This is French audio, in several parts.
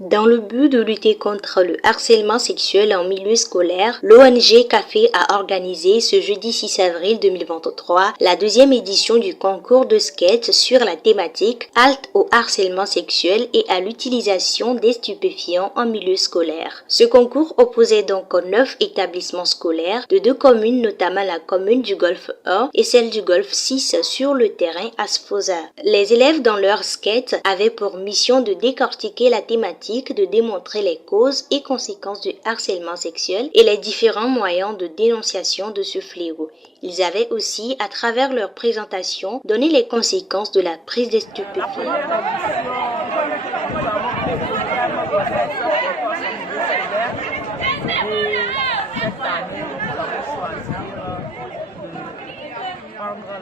Dans le but de lutter contre le harcèlement sexuel en milieu scolaire, l'ONG Café a organisé ce jeudi 6 avril 2023 la deuxième édition du concours de sketch sur la thématique Halte au harcèlement sexuel et à l'utilisation des stupéfiants en milieu scolaire. Ce concours opposait donc 9 établissements scolaires de 2 communes, notamment la commune du Golfe 1 et celle du Golfe 6 sur le terrain Asfosa. Les élèves dans leur sketch avaient pour mission de décortiquer la thématique, de démontrer les causes et conséquences du harcèlement sexuel et les différents moyens de dénonciation de ce fléau. Ils avaient aussi, à travers leur présentation, donné les conséquences de la prise des stupéfiants.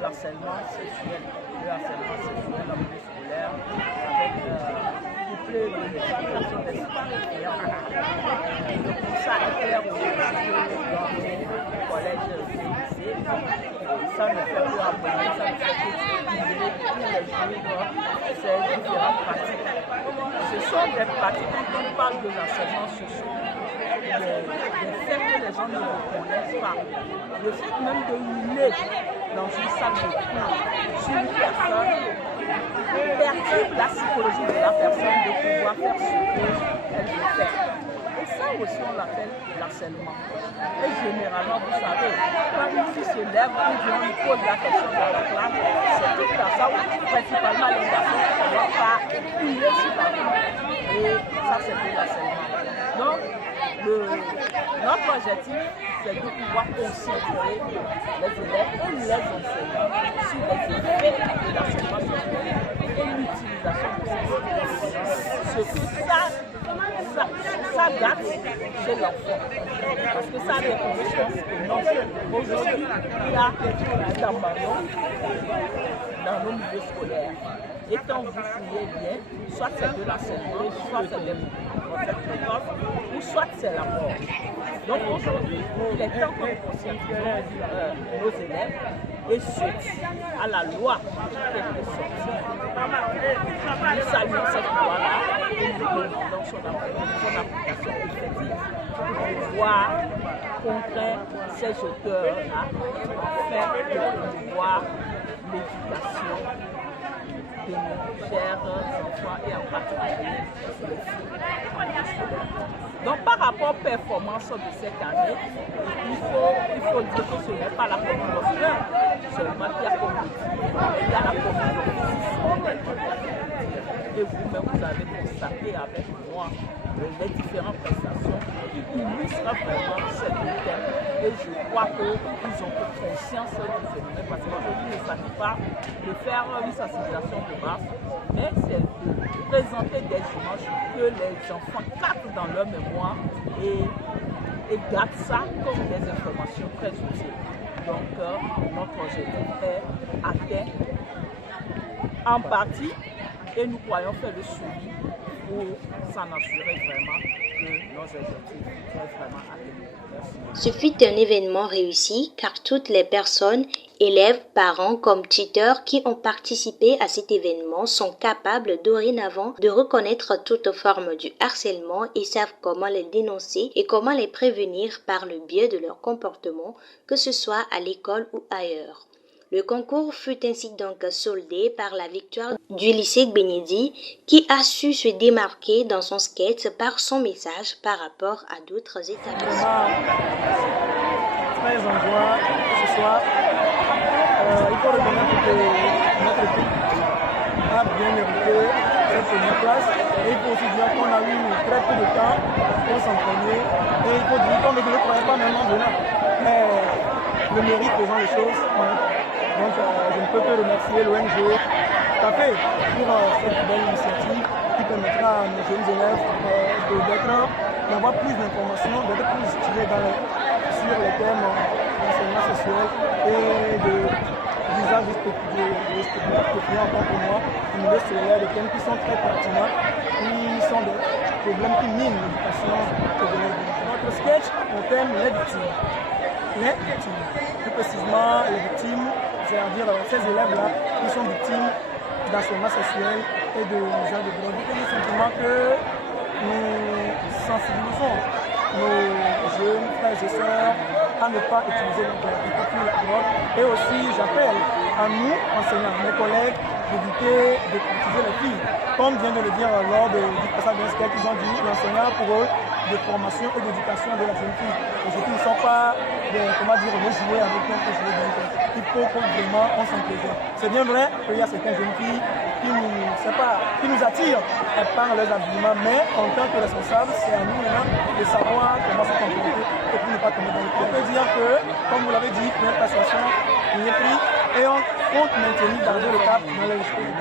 L'harcèlement sexuel, le harcèlement sexuel en milieu scolaire avec couplé de l'utilisation des stupéfiants. Donc pour ça, faire aujourd'hui dans les collèges et lycées, ça ne fait que apprendre, ça ne fait que stimuler tous les jours ces différentes pratiques. Ce sont des pratiques, quand on parle de l'harcèlement, ce sont des faits que les gens ne reconnaissent pas. Le fait même de hurler dans une salle de cours sur une personne perturbe la psychologie de la personne de pouvoir faire ce qu'elle veut faire. Et ça aussi on l'appelle l'harcèlement. Et généralement, vous savez, quand une fille se lève ou bien on lui pose la question dans la classe, c'est toute personne, principalement les garçons, qui ne vont pas hurler sur la classe. Et ça c'est de l'harcèlement. Donc, notre objectif, c'est de pouvoir conscientiser les élèves et les enseignants sur les effets de l'harcèlement sexuel et l'utilisation de ces stupéfiants. Ça date chez l'enfant, parce que ça a des conséquences énormes. Aujourd'hui, il y a un abandon dans nos milieux scolaires. Et quand vous fouillez bien, soit c'est de l'harcèlement, soit c'est des précoces, ou soit c'est la mort. Donc aujourd'hui, il est temps qu'on conscientisons nos élèves et suite à la loi qui est sortie, nous saluons cette loi-là et nous demandons son application effective pour pouvoir contraindre ces auteurs-là afin de promouvoir l'éducation de nos chers enfants et en particulier les filles. Donc par rapport aux performances de cette année, il faut dire que ce n'est pas la commune 1 seulement qui a compétit, il y a la commune 6. Et vous-même, vous avez constaté avec moi les différentes prestations qui illustrent vraiment cette thème. Et je crois qu'ils ont pris conscience du phénomène parce qu'aujourd'hui, il ne s'agit pas de faire une sensibilisation de masse, mais c'est de présenter des images que les enfants captent dans leur mémoire et gardent ça comme des informations très utiles. Donc, notre objectif est atteint en partie et nous croyons faire le suivi pour s'en assurer vraiment que nos objectifs soient vraiment atteints. Ce fut un événement réussi car toutes les personnes, élèves, parents comme tuteurs qui ont participé à cet événement sont capables dorénavant de reconnaître toute forme du harcèlement et savent comment les dénoncer et comment les prévenir par le biais de leur comportement, que ce soit à l'école ou ailleurs. Le concours fut ainsi donc soldé par la victoire du lycée Gbenyedi qui a su se démarquer dans son sketch par son message par rapport à d'autres établissements. Très en joie ce soir. Il faut reconnaître que notre équipe a bien mérité cette première place. Et il faut aussi dire qu'on a eu très peu de temps pour s'entraîner. Et il faut dire qu'on ne le croyait pas maintenant de là. Mais le mérite faisant les choses. Donc je ne peux que remercier l'ONG Café pour cette belle initiative qui permettra à nos jeunes élèves d'avoir plus d'informations, d'être plus instruits sur les thèmes d'enseignement sexuel et de l'usage des stupéfiants, autant pour moi, au milieu scolaire, des thèmes qui sont très pertinents, qui sont des problèmes qui minent l'éducation de l'élève. Notre sketch, on thème les victimes. Les victimes. Plus précisément, les victimes, c'est-à-dire ces élèves-là qui sont victimes d'harcèlement sexuel et de l'usage de drogue. Tout simplement que nous sensibilisons nos jeunes frères et sœurs à ne pas utiliser la drogue. Et aussi, j'appelle à nous, enseignants, mes collègues, d'éviter de courtiser les filles. Comme vient de le dire lors du passage d'un sketch, ils ont dit l'enseignant pour eux de formation et d'éducation de la jeune fille. Aujourd'hui, ils ne sont pas des jouets avec eux que je veux dire. Il faut que vraiment on s'intègre. C'est bien vrai qu'il y a certaines jeunes filles qui nous attirent par leurs habillements, mais en tant que responsable, c'est à nous maintenant de savoir comment se comporter et pour ne pas tomber dans le piège. On peut dire que, comme vous l'avez dit, première passation, il est pris et on compte maintenir, garder le cap dans les éditions.